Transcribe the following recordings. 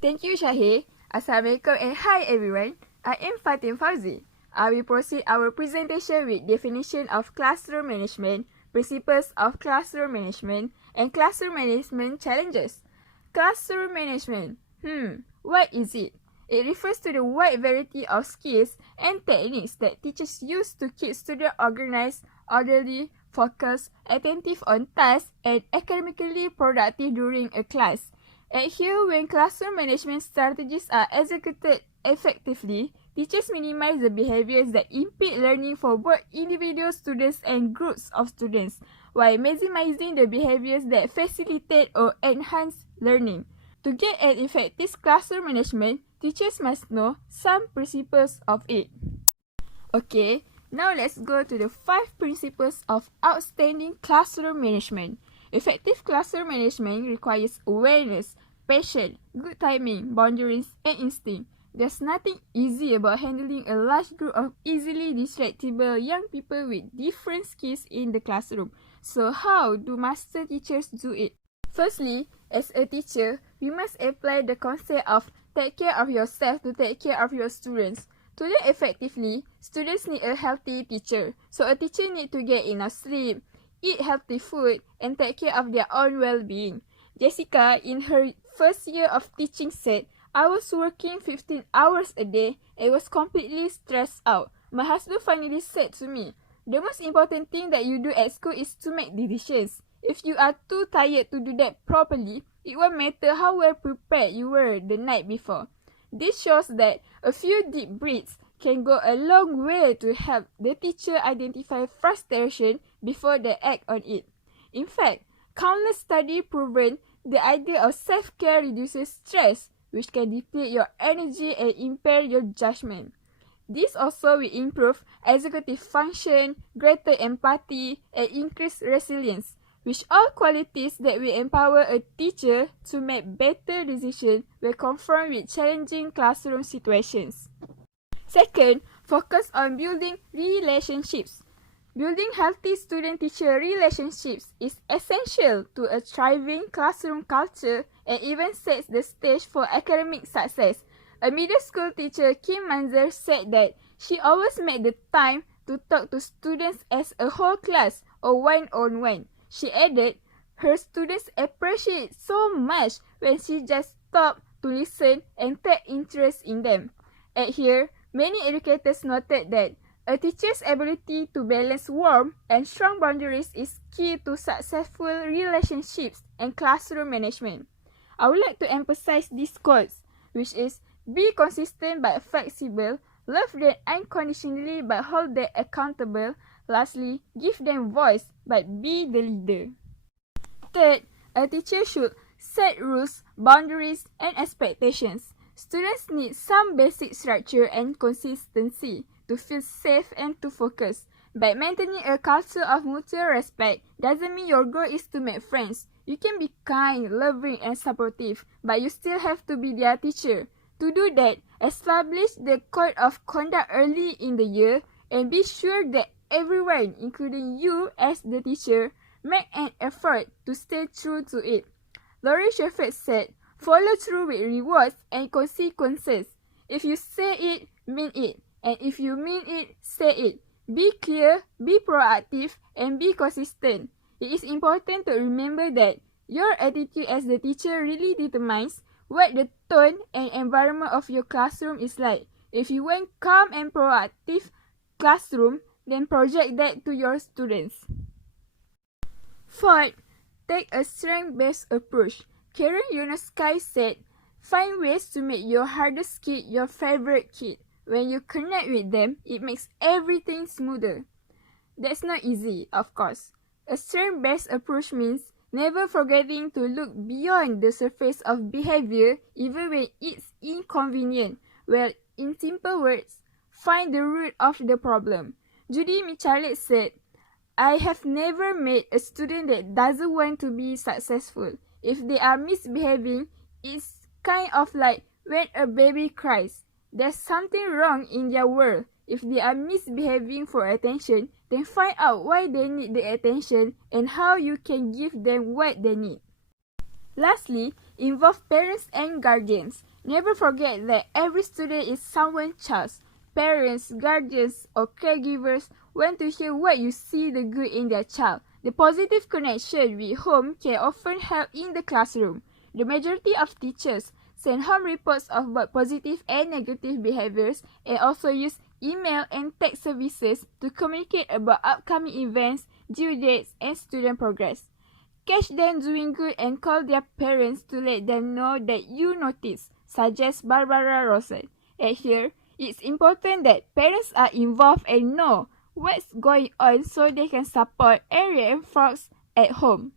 Thank you, Shahir. Assalamualaikum and hi everyone. I am Fatin PD. I will proceed our presentation with definition of classroom management, principles of classroom management, and classroom management challenges. Classroom management. What is it? It refers to the wide variety of skills and techniques that teachers use to keep students organized, orderly, focused, attentive on tasks, and academically productive during a class. At here, when classroom management strategies are executed effectively, teachers minimize the behaviors that impede learning for both individual students and groups of students, while maximizing the behaviors that facilitate or enhance learning. To get an effective classroom management, teachers must know some principles of it. Okay, now let's go to the 5 principles of outstanding classroom management. Effective classroom management requires awareness, patience, good timing, boundaries, and instinct. There's nothing easy about handling a large group of easily distractible young people with different skills in the classroom. So how do master teachers do it? Firstly, as a teacher, we must apply the concept of take care of yourself to take care of your students. To learn effectively, students need a healthy teacher. So a teacher needs to get enough sleep, eat healthy food, and take care of their own well-being. Jessica, in her first year of teaching, said, I was working 15 hours a day and was completely stressed out. My husband finally said to me, the most important thing that you do at school is to make decisions. If you are too tired to do that properly, it won't matter how well prepared you were the night before. This shows that a few deep breaths can go a long way to help the teacher identify frustration before they act on it. In fact, countless studies proven the idea of self-care reduces stress, which can deplete your energy and impair your judgment. This also will improve executive function, greater empathy, and increase resilience, which are qualities that will empower a teacher to make better decisions when confronted with challenging classroom situations. Second, focus on building relationships. Building healthy student-teacher relationships is essential to a thriving classroom culture and even sets the stage for academic success. A middle school teacher, Kim Manzer, said that she always made the time to talk to students as a whole class or one-on-one. She added, her students appreciate so much when she just stopped to listen and take interest in them. At here, many educators noted that a teacher's ability to balance warm and strong boundaries is key to successful relationships and classroom management. I would like to emphasize these quotes, which is, be consistent but flexible, love them unconditionally but hold them accountable, lastly, give them voice but be the leader. Third, a teacher should set rules, boundaries, and expectations. Students need some basic structure and consistency to feel safe and to focus. By maintaining a culture of mutual respect doesn't mean your goal is to make friends. You can be kind, loving, and supportive, but you still have to be their teacher. To do that, establish the code of conduct early in the year and be sure that everyone, including you as the teacher, make an effort to stay true to it. Laurie Sheffield said, follow through with rewards and consequences. If you say it, mean it. And if you mean it, say it. Be clear, be proactive, and be consistent. It is important to remember that your attitude as the teacher really determines what the tone and environment of your classroom is like. If you want calm and proactive classroom, then project that to your students. Fourth, take a strength-based approach. Karen Yonosky said, find ways to make your hardest kid your favorite kid. When you connect with them, it makes everything smoother. That's not easy, of course. A strength-based approach means never forgetting to look beyond the surface of behavior even when it's inconvenient. Well, in simple words, find the root of the problem. Judy Michalet said, I have never met a student that doesn't want to be successful. If they are misbehaving, it's kind of like when a baby cries. There's something wrong in their world. If they are misbehaving for attention, then find out why they need the attention and how you can give them what they need. Lastly, involve parents and guardians. Never forget that every student is someone's child. Parents, guardians, or caregivers want to hear what you see the good in their child. The positive connection with home can often help in the classroom. The majority of teachers send home reports of both positive and negative behaviors and also use email and text services to communicate about upcoming events, due dates, and student progress. Catch them doing good and call their parents to let them know that you notice, suggests Barbara Rosen. And here, it's important that parents are involved and know what's going on so they can support and reinforce at home.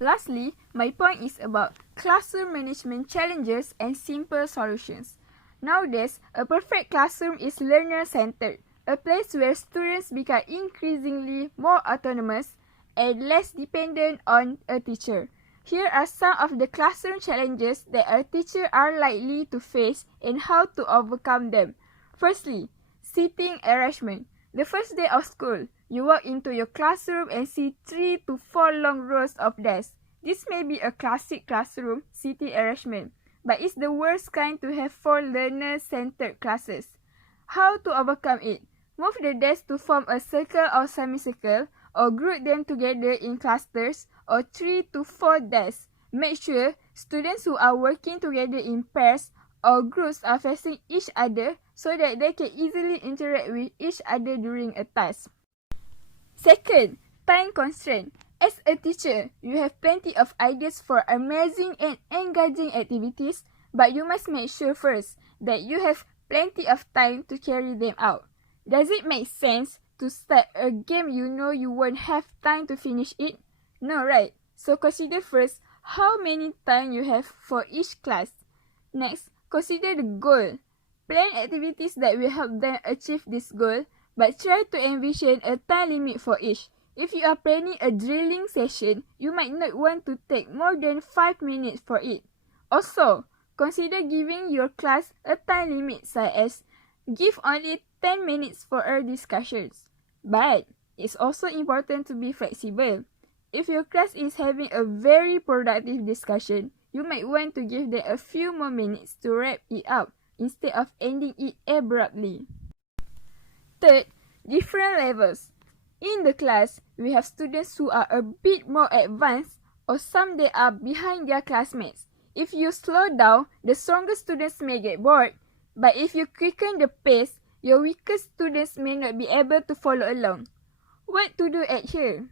Lastly, my point is about classroom management challenges and simple solutions. Nowadays, a perfect classroom is learner-centered, a place where students become increasingly more autonomous and less dependent on a teacher. Here are some of the classroom challenges that a teacher are likely to face and how to overcome them. Firstly, seating arrangement. The first day of school, you walk into your classroom and see 3 to 4 long rows of desks. This may be a classic classroom seating arrangement, but it's the worst kind to have 4 learner-centered classes. How to overcome it? Move the desks to form a circle or semicircle, or group them together in clusters or 3 to 4 desks. Make sure students who are working together in pairs or groups are facing each other so that they can easily interact with each other during a task. Second, time constraint. As a teacher, you have plenty of ideas for amazing and engaging activities, but you must make sure first that you have plenty of time to carry them out. Does it make sense to start a game you know you won't have time to finish it? No, right? So consider first how many time you have for each class. Next, consider the goal. Plan activities that will help them achieve this goal, but try to envision a time limit for each. If you are planning a drilling session, you might not want to take more than 5 minutes for it. Also, consider giving your class a time limit such as give only 10 minutes for our discussions. But it's also important to be flexible. If your class is having a very productive discussion, you might want to give them a few more minutes to wrap it up instead of ending it abruptly. Third, different levels. In the class, we have students who are a bit more advanced or some that are behind their classmates. If you slow down, the stronger students may get bored, but if you quicken the pace, your weaker students may not be able to follow along. What to do at here?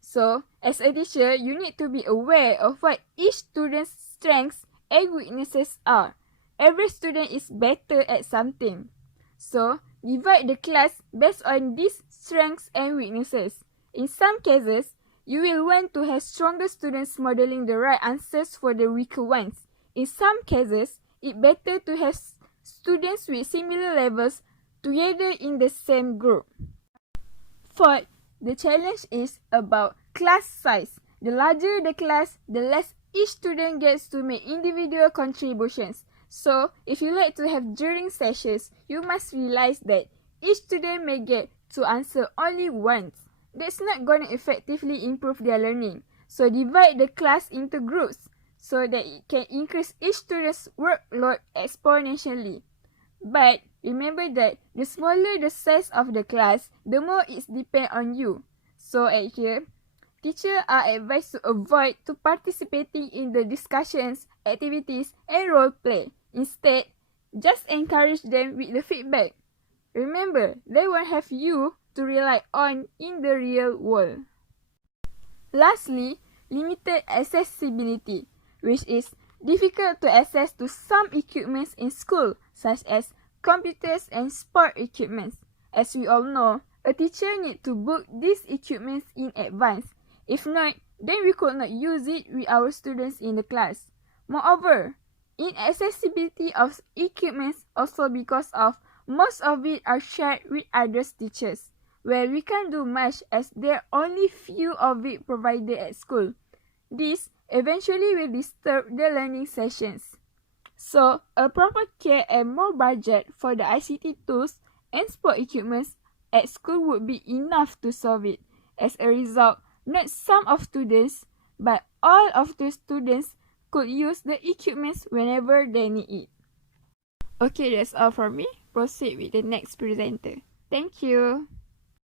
So, as a teacher, you need to be aware of what each student's strengths and weaknesses are. Every student is better at something. So, divide the class based on these strengths and weaknesses. In some cases, you will want to have stronger students modeling the right answers for the weaker ones. In some cases, it's better to have students with similar levels together in the same group. Fourth, the challenge is about class size. The larger the class, the less each student gets to make individual contributions. So, if you like to have drilling sessions, you must realize that each student may get to answer only once. That's not going to effectively improve their learning. So, divide the class into groups so that it can increase each student's workload exponentially. But remember that the smaller the size of the class, the more it depends on you. So at here, teachers are advised to avoid to participating in the discussions, activities, and role play. Instead, just encourage them with the feedback. Remember, they won't have you to rely on in the real world. Lastly, limited accessibility, which is difficult to access to some equipments in school, such as computers and sport equipments. As we all know, a teacher needs to book these equipments in advance. If not, then we could not use it with our students in the class. Moreover, inaccessibility of equipments also because of most of it are shared with other teachers, where we can't do much as there are only few of it provided at school. This eventually will disturb the learning sessions. So, a proper care and more budget for the ICT tools and sport equipments at school would be enough to solve it. As a result, not some of students, but all of the students could use the equipment whenever they need it. Okay, that's all from me. Proceed with the next presenter. Thank you.